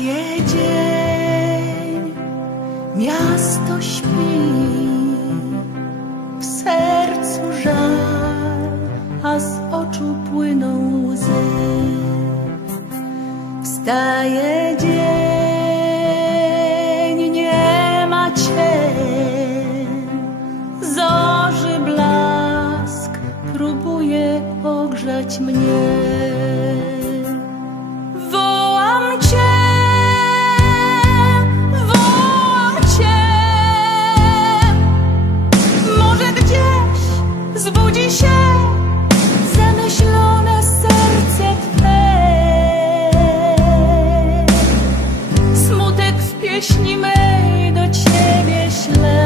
Wstaje dzień, miasto śpi, w sercu żal, a z oczu płyną łzy. Wstaje dzień, nie ma cień, zorzy blask próbuje ogrzać mnie. do ciebie ślę.